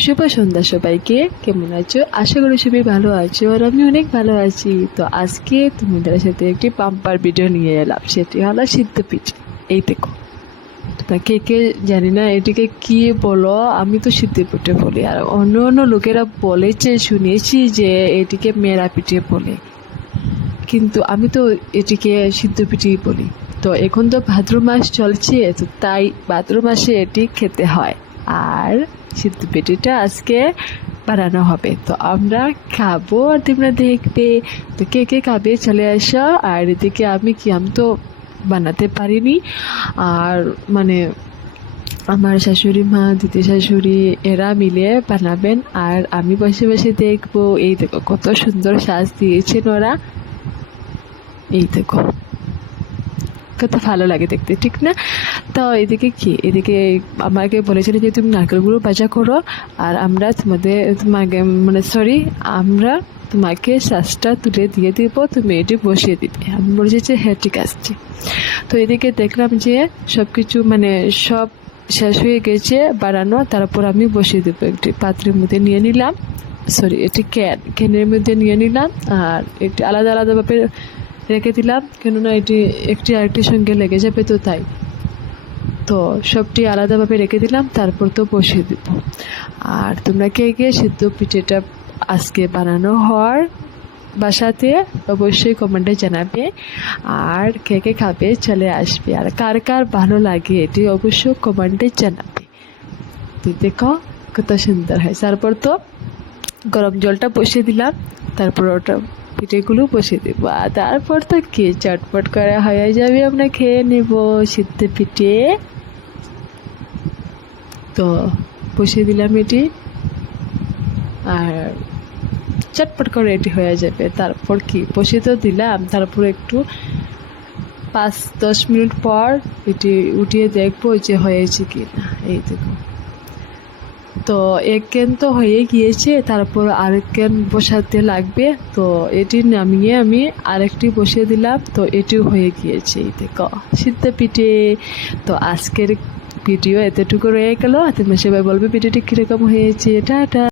শুভ সন্ধ্যা সবাইকে। কেমন আছো? আশা করি সবাই ভালো আছো, আর আমি অনেক ভালো আছি। তো আজকে তোমাদের সাথে একটি পাম্পার ভিডিও নিয়ে এলাম, সেটি হলো সিদ্ধ পিঠে। এই দেখো, তোমরা কে কে জানি না এটিকে কি বলো, আমি তো সিদ্ধ পিঠে বলি, আর অন্য অন্য লোকেরা বলেছে, শুনেছি যে এটিকে মেরা পিঠে বলে, কিন্তু আমি তো এটিকে সিদ্ধ পিঠেই বলি। তো এখন তো ভাদ্র মাস চলছে, তো তাই ভাদ্র মাসে এটি খেতে হয়। আর সিদ্ধ পিঠেটা আজকে বানানো হবে, তো আমরা খাবো আর তোমরা দেখবে। তো কে কে খাবে চলে আসো। আর এদিকে আমি তো বানাতে পারিনি, আর মানে আমার শাশুড়ি মা, দিদি শাশুড়ি এরা মিলে বানাবেন, আর আমি বসে বসে দেখবো। এই দেখো কত সুন্দর সাজ দিয়েছেন ওরা, এই দেখো কত ভালো লাগে দেখতে, ঠিক না? তো এদিকে আমাকে বলেছিল যে তুমি নারকেলগুলো ভাজা করো, আর আমরা তোমাকে শ্বাসটা তুলে দিয়ে দিব, তুমি এটি বসিয়ে দিবে। আমি বলেছি যে হ্যাঁ ঠিক আছে। তো এদিকে দেখলাম যে সব কিছু সব শেষ হয়ে গেছে বানানো, তারপর আমি বসিয়ে দেবো। একটি পাত্রের মধ্যে নিয়ে নিলাম, এটি ক্যানের মধ্যে নিয়ে নিলাম, আর একটি আলাদা আলাদাভাবে রেখে দিলাম, কেননা এটি একটি আরেকটির সঙ্গে লেগে যাবে, তো তাই। তো সবটি আলাদাভাবে রেখে দিলাম, তারপর তো বসিয়ে দিব। আর তোমরা কে কে সিদ্ধ পিঠেটা আজকে বানানো হওয়ার বাসাতে অবশ্যই কমেন্টে জানাবে, আর কে কে খাবে চলে আসবে, আর কার কার ভালো লাগে এটি অবশ্যই কমেন্টে জানাবে। তো দেখো কত সুন্দর হয়। তারপর তো গরম জলটা বসিয়ে দিলাম, তারপর ওটা পিঠেগুলো বসিয়ে দেবো, আর তারপর তো কি চটপট করা হয়ে যাবে, আমরা খেয়ে নেব সিদ্ধ পিঠে। তো বসিয়ে দিলাম এটি, আর চটপট করে এটি হয়ে যাবে। তারপর কি বসিয়ে তো দিলাম, তারপর একটু 5-10 মিনিট পর এটি উঠিয়ে দেখবো যে হয়েছে কি না। এই দেখো, তো এক ক্যান তো হয়ে গিয়েছে, তারপর আরেক ক্যান বসাতে লাগবে। তো এটি নামিয়ে আমি আরেকটি বসিয়ে দিলাম, তো এটিও হয়ে গিয়েছে। এই দেখো সিদ্ধ পিঠে। তো আজকের ভিডিও এতটুকু রয়ে গেল, তোমরা সবাই বলবে ভিডিওটি কীরকম হয়েছে। টাটা।